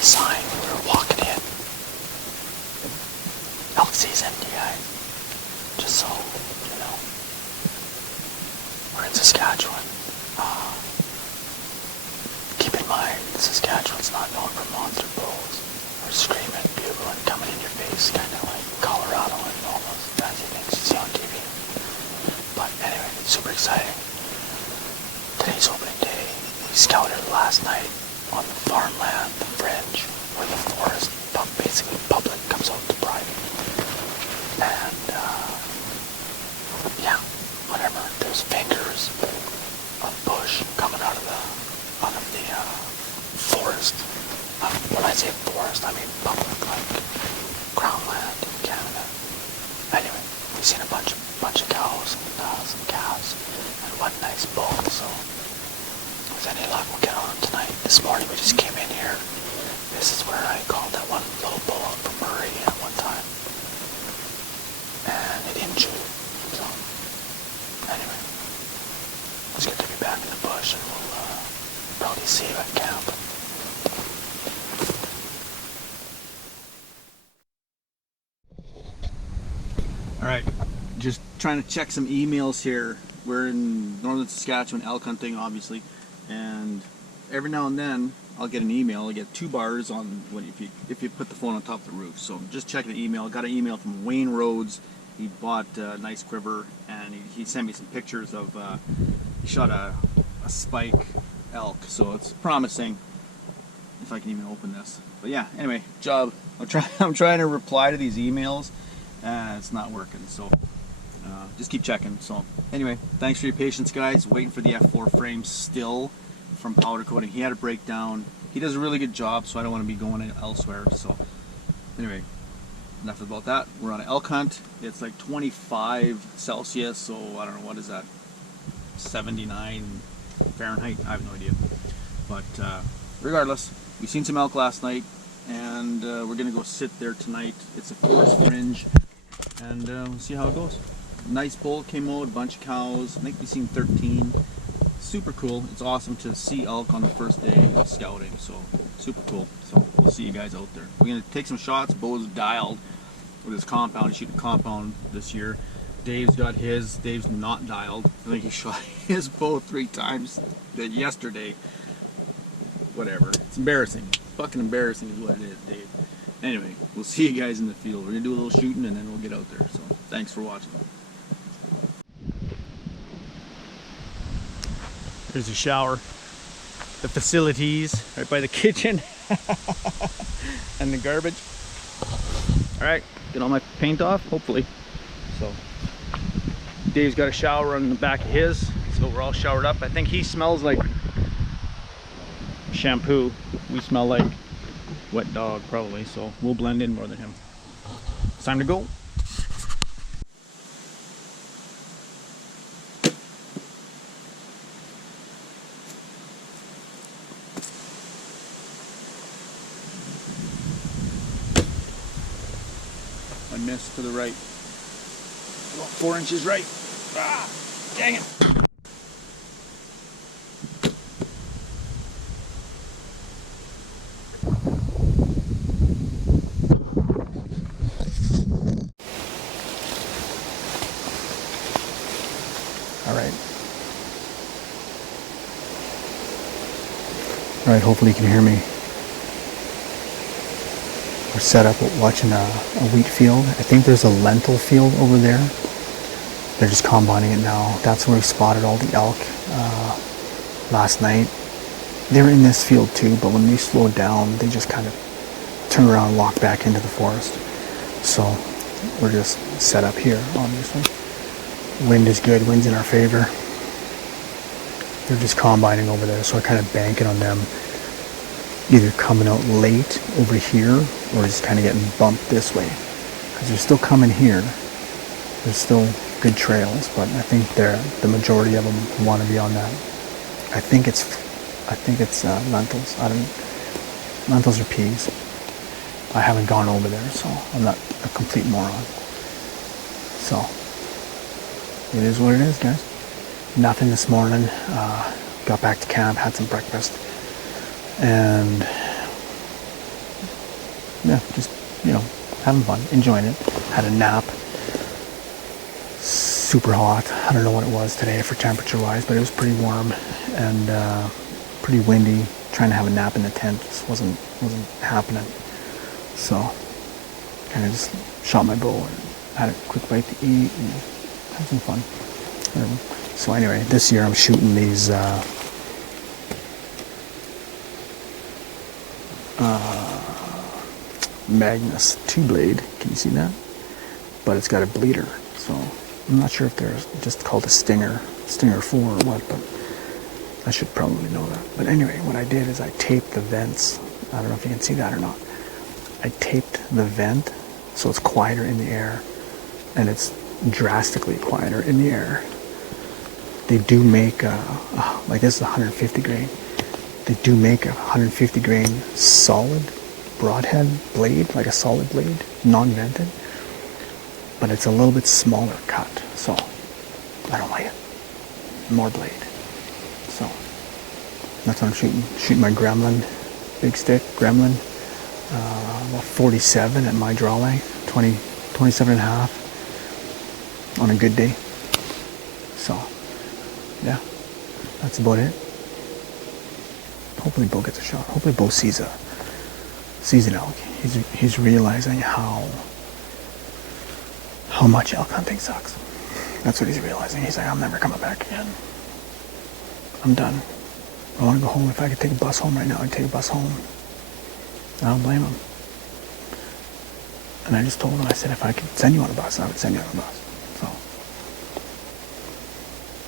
the sign when we were walking in. Elk season, you guys. Just so you know. We're in Saskatchewan. Keep in mind, Saskatchewan's not known for monster bulls or screaming, bugling, coming in your face, kind of like Colorado and all those fancy things you see on TV. But anyway, it's super exciting. Today's opening day. We scouted last night on the farmland, the fringe, where the forest, basically public, comes out to private. And yeah, whatever. There's fingers of bush coming out of the forest. When I say forest, I mean public, like crown land in Canada. Anyway, we've seen a bunch of cows and some calves and one nice bull. So with any luck, we'll get on tonight. This morning we just came in here. This is where I called that one little bull out from Murray at one time, and it didn't chew. So anyway, it's good to be back in the bush, and we'll probably see you at camp. Alright, just trying to check some emails here. We're in northern Saskatchewan elk hunting, obviously, and every now and then I'll get an email. I get 2 bars on if you put the phone on top of the roof. So I'm just checking the email. I got an email from Wayne Rhodes. He bought a nice quiver, and he sent me some pictures of he shot a spike elk, so it's promising if I can even open this. But yeah, anyway, job. I'm trying to reply to these emails, and it's not working, so just keep checking. So anyway, thanks for your patience, guys. Waiting for the F4 frame still from powder coating. He had a breakdown. He does a really good job, so I don't want to be going elsewhere. So anyway, enough about that. We're on an elk hunt. It's like 25 Celsius, so I don't know, what is that, 79 Fahrenheit? I have no idea. But regardless, we seen some elk last night, and we're gonna go sit there tonight. It's a forest fringe, and we'll see how it goes. Nice bull came out, a bunch of cows. I think we've seen 13. Super cool. It's awesome to see elk on the first day of scouting, so super cool. So we'll see you guys out there. We're gonna take some shots. Bo's dialed with his compound. He's shooting compound this year. Dave's got his. Dave's not dialed. I think he shot his bow 3 times yesterday. Whatever. It's embarrassing. Fucking embarrassing is what it is, Dave. Anyway, we'll see you guys in the field. We're gonna do a little shooting, and then we'll get out there. So thanks for watching. There's a shower, the facilities right by the kitchen, and the garbage. All right, get all my paint off, hopefully. So Dave's got a shower on the back of his, so we're all showered up. I think he smells like shampoo. We smell like wet dog probably, so we'll blend in more than him. It's time to go. I missed to the right. About 4 inches right. Ah, dang it. All right, hopefully you can hear me. We're set up watching a wheat field. I think there's a lentil field over there. They're just combining it now. That's where we spotted all the elk last night. They were in this field too, but when we slowed down, they just kind of turned around and walked back into the forest. So we're just set up here, obviously. Wind is good, wind's in our favor. They're just combining over there, so we're kind of banking on them either coming out late over here or just kind of getting bumped this way. Because they're still coming here. There's still good trails, but I think the majority of them want to be on that. I think it's lentils. Lentils or peas. I haven't gone over there, so I'm not a complete moron. So it is what it is, guys. Nothing this morning. Got back to camp, had some breakfast, and yeah, just, having fun, enjoying it. Had a nap. Super hot. I don't know what it was today for temperature-wise, but it was pretty warm and pretty windy. Trying to have a nap in the tent just wasn't happening. So, kind of just shot my bow and had a quick bite to eat and had some fun. So anyway, this year I'm shooting these Magnus 2-blade. Can you see that? But it's got a bleeder, so I'm not sure if they're just called a Stinger 4 or what, but I should probably know that. But anyway, what I did is I taped the vents. I don't know if you can see that or not. I taped the vent so it's quieter in the air, and it's drastically quieter in the air. They do make, like this is 150 grain. They do make a 150 grain solid broadhead blade, like a solid blade, non-vented. But it's a little bit smaller cut, so I don't like it. More blade. So that's what I'm shooting. Shooting my Gremlin, big stick, Gremlin. About 47 at my draw length, 27 and a half on a good day. So, yeah, that's about it. Hopefully Bo gets a shot. Hopefully Bo sees an elk. He's realizing how much elk hunting sucks. That's what he's realizing. He's like, I'm never coming back again. I'm done. I want to go home. If I could take a bus home right now, I'd take a bus home. I don't blame him. And I just told him, I said, if I could send you on a bus, I would send you on a bus. So,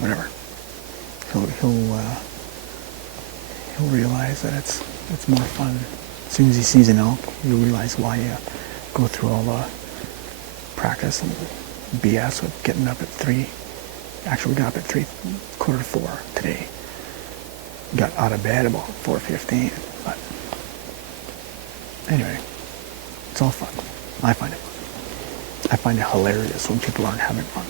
whatever. He'll realize that it's more fun. As soon as he sees an elk, he'll realize why you go through all the practice and BS with getting up at 3. Actually, we got up at 3:45 today. Got out of bed about 4:15, but anyway, it's all fun. I find it fun. I find it hilarious when people aren't having fun.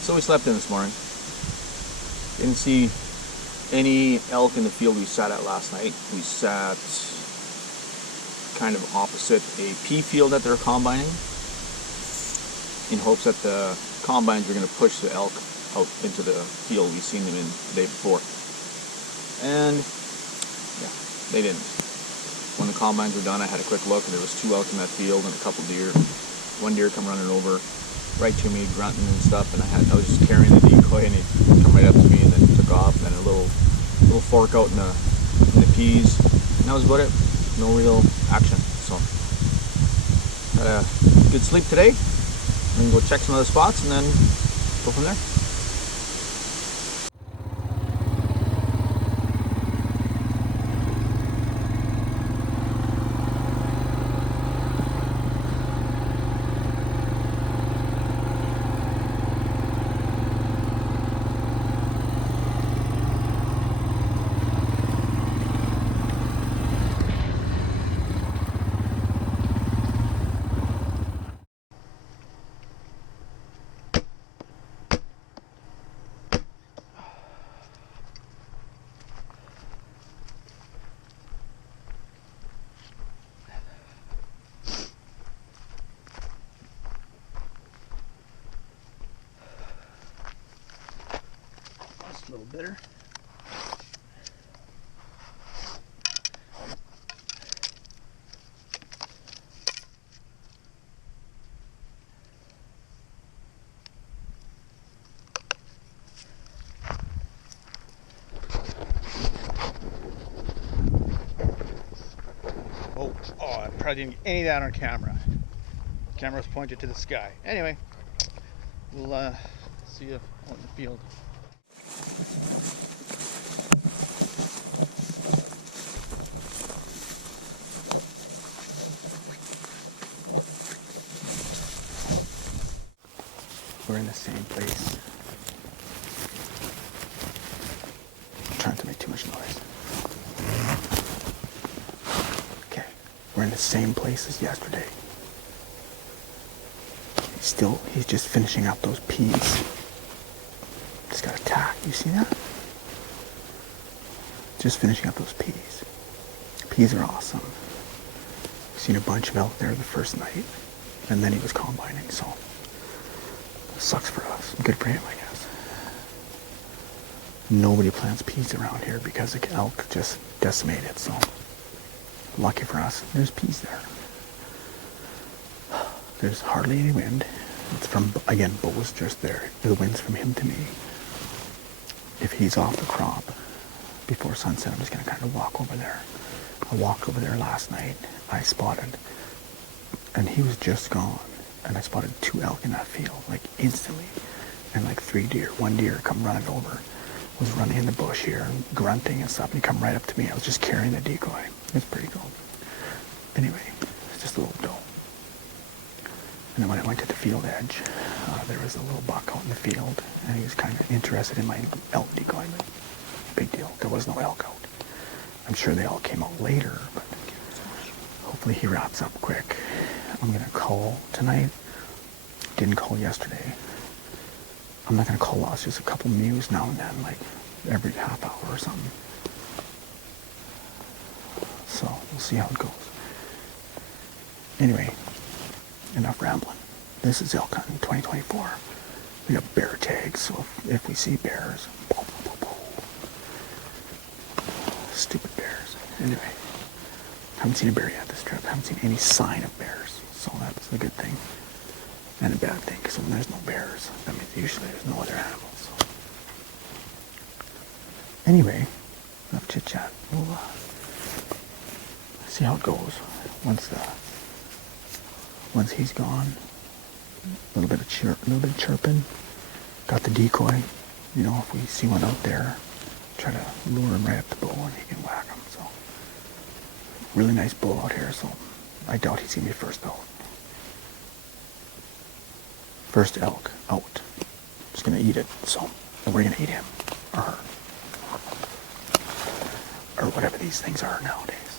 So we slept in this morning. Didn't see any elk in the field we sat at last night. We sat kind of opposite a pea field that they're combining in hopes that the combines were going to push the elk out into the field we seen them in the day before. And yeah, they didn't. When the combines were done, I had a quick look and there was 2 elk in that field and a couple deer. One deer come running over right to me, grunting and stuff, and I was just carrying the decoy, and he come right up to me and then took off, and a little fork out in the peas, and that was about it. No real action. So had a good sleep today. I'm gonna go check some other spots and then go from there. A little bitter. Oh, I probably didn't get any of that on camera. The camera's pointed to the sky. Anyway, we'll see you out in the field. we're in the same place. I'm trying to make too much noise. Okay, we're in the same place as yesterday. He's just finishing up those peas. Just got attacked. You see that? Just finishing up those peas. Peas are awesome. Seen a bunch of elk there the first night, and then he was combining, so sucks for us. Good for him, I guess. Nobody plants peas around here because the elk just decimated, so lucky for us. There's peas there. There's hardly any wind. It's from, again, Bo was just there. The wind's from him to me. If he's off the crop before sunset, I'm just going to kind of walk over there. I walked over there last night. I spotted, and he was just gone, and I spotted 2 elk in that field, like instantly, and like 3 deer. 1 deer come running over, was running in the bush here, grunting and stuff, and he come right up to me. I was just carrying the decoy. It's pretty cool. Anyway, it's just a little doe. And then when I went to the field edge, there was a little buck out in the field, and he was kind of interested in my elk decoy, but big deal. There was no elk out. I'm sure they all came out later, but hopefully he wraps up quick. I'm going to call tonight. Didn't call yesterday. I'm not going to call lots, just a couple mews now and then, like every half hour or something. So we'll see how it goes. Anyway, enough rambling. This is elk hunting 2024. We got bear tags, so if we see bears, boom, boom, boom, boom. Stupid bears. Anyway, haven't seen a bear yet this trip. Haven't seen any sign of bears, so that's a good thing and a bad thing, because when there's no bears, that means usually there's no other animals. So. Anyway, enough chit chat. We'll see how it goes once he's gone. A little bit of chirping. Got the decoy. You know, if we see one out there, try to lure him right up the bow and he can whack him. So, really nice bull out here. So, I doubt he's gonna be first out. First elk out. Just gonna eat it. So, and we're gonna eat him or her or whatever these things are nowadays.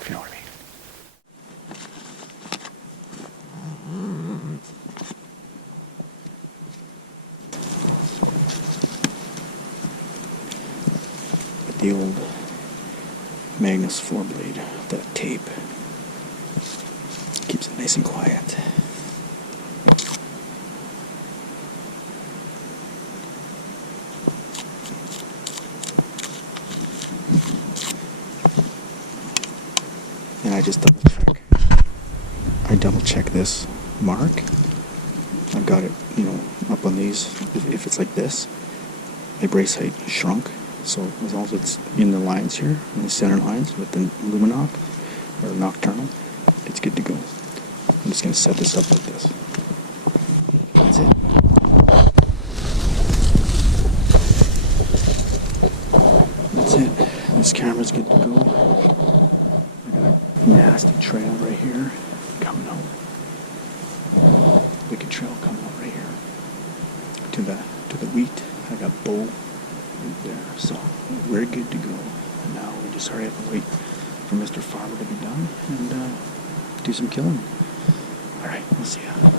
If you know what I mean. The old Magnus 4-blade, that tape keeps it nice and quiet. And I just double check this mark. I've got it, up on these. If it's like this, my brace height shrunk. So as long as it's in the lines here, in the center lines with the luminoc or nocturnal, it's good to go. I'm just going to set this up like this. That's it. That's it. This camera's good to go. I got a nasty trail right here coming out. Wicked trail coming out right here. To the wheat, I got bow. There, so we're good to go. And now we just hurry up and wait for Mr. Farmer to be done and do some killing. All right, we'll see ya.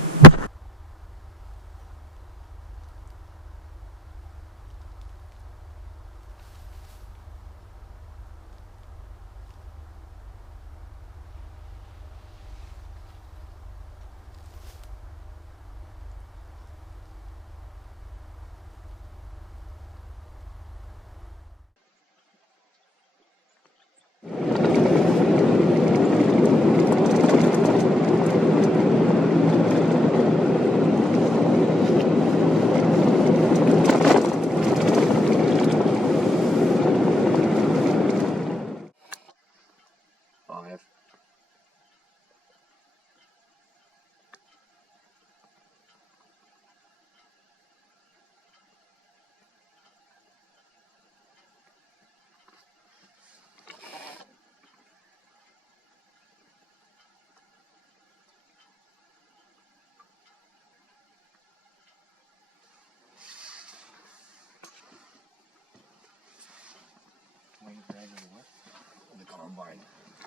combine.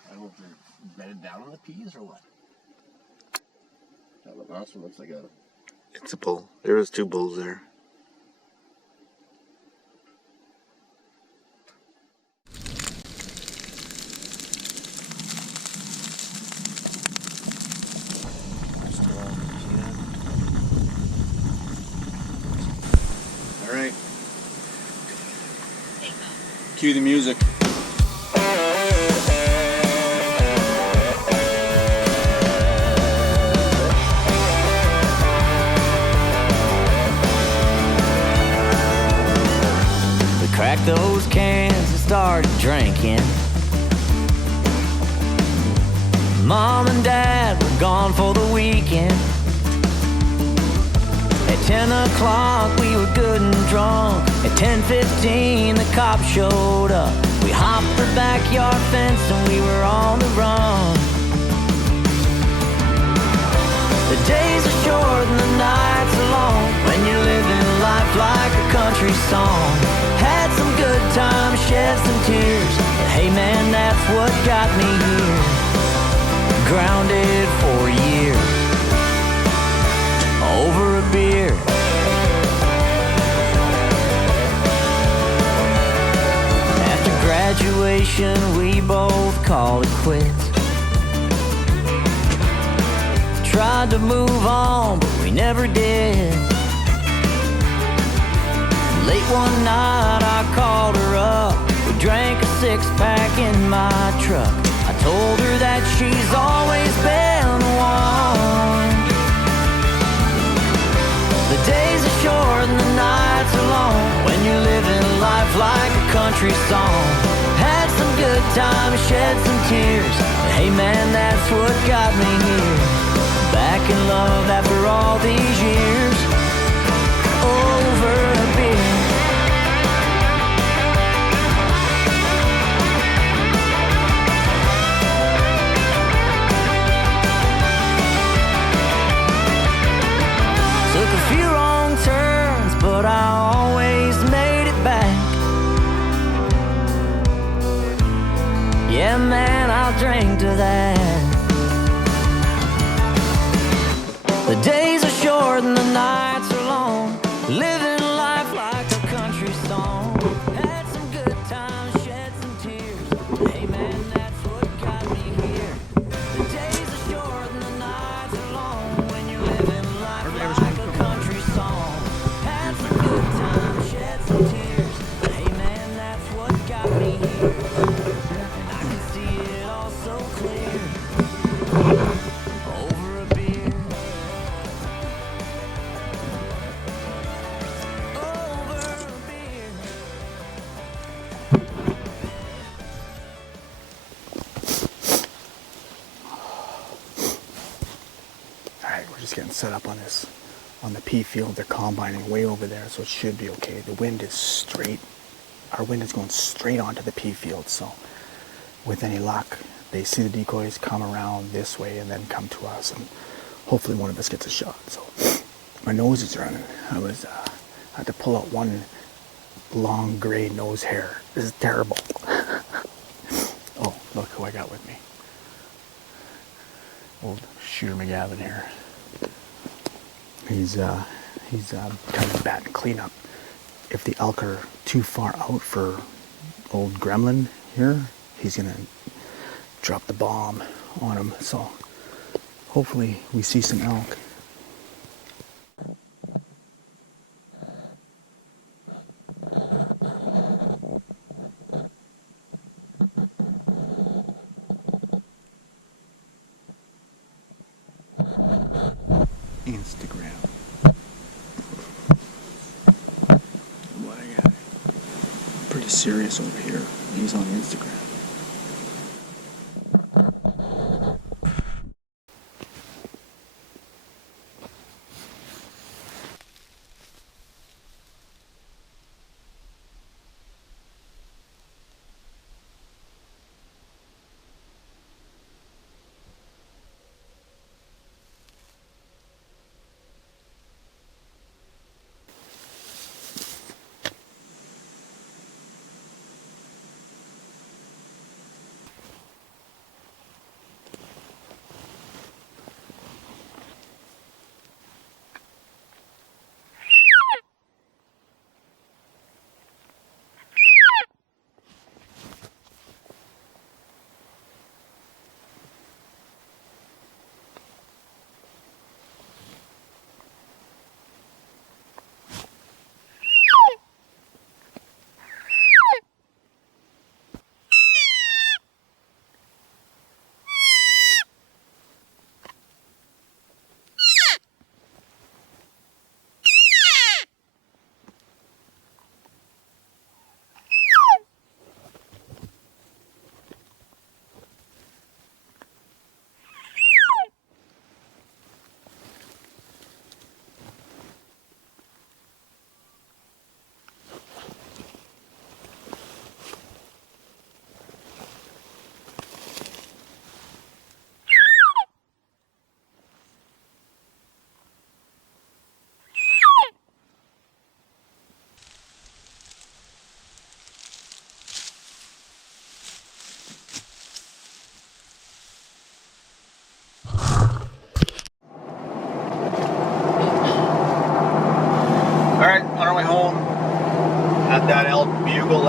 I don't know if they're bedded down on the peas or what. That last one looks like a... It's a bull. There is 2 bulls there. All right. Cue the music. Cracked those cans and started drinking. Mom and Dad were gone for the weekend. At 10 o'clock we were good and drunk. At 10:15 the cops showed up. We hopped the backyard fence and we were on the run. The days are short and the nights are long when you're living life like a country song. Had some good times, shed some tears, but hey man, that's what got me here. Grounded for a year over a beer. After graduation we both called it quits. Tried to move on, but we never did. Late one night I called her up. We drank a 6-pack in my truck. I told her that she's always been the one. The days are short and the nights are long when you're living life like a country song. Had some good times, shed some tears, but hey man, that's what got me here. Back in love after all these years, over a beer. Took a few wrong turns, but I always made it back. Yeah man, I'll drink to that. The days are short and the nights are long, living life like a country song. Had some good times, shed some tears, hey man, that's what got me here. The days are short and the nights are long when you're living life like a country song. Had some good times, shed some tears, hey man, that's what got me here. And I can see it all so clear. Over a beer. Alright, we're just getting set up on this, on the pea field. They're combining way over there, so it should be okay. The wind is straight. Our wind is going straight onto the pea field, so with any luck, they see the decoys come around this way and then come to us, and hopefully one of us gets a shot. So my nose is running. I had to pull out one long gray nose hair. This is terrible. Oh, look who I got with me. Old Shooter McGavin here. He's coming back and clean up. If the elk are too far out for old Gremlin here, he's gonna drop the bomb on him. So hopefully we see some elk. Instagram. What I got? Pretty serious over here. He's on Instagram.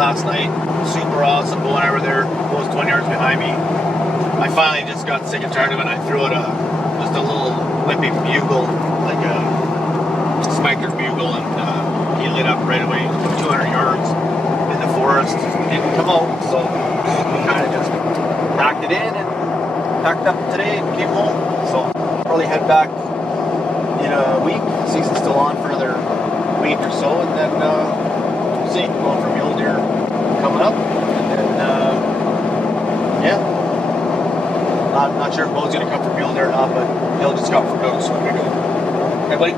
last night. Super awesome. Bo and I were there. Bo was 20 yards behind me. I finally just got sick and tired of it. I threw it just a little whipping bugle, like a spiker's bugle, and he lit up right away. 200 yards in the forest. Didn't come out, so we kind of just packed it in and packed up today and came home. So probably head back in a week. Season's still on for another week or so, and then we'll see. Going for mule deer coming up, and then yeah. Not sure if Bo's gonna come for mule deer or not, but he'll just come for goats when we go. Okay, buddy.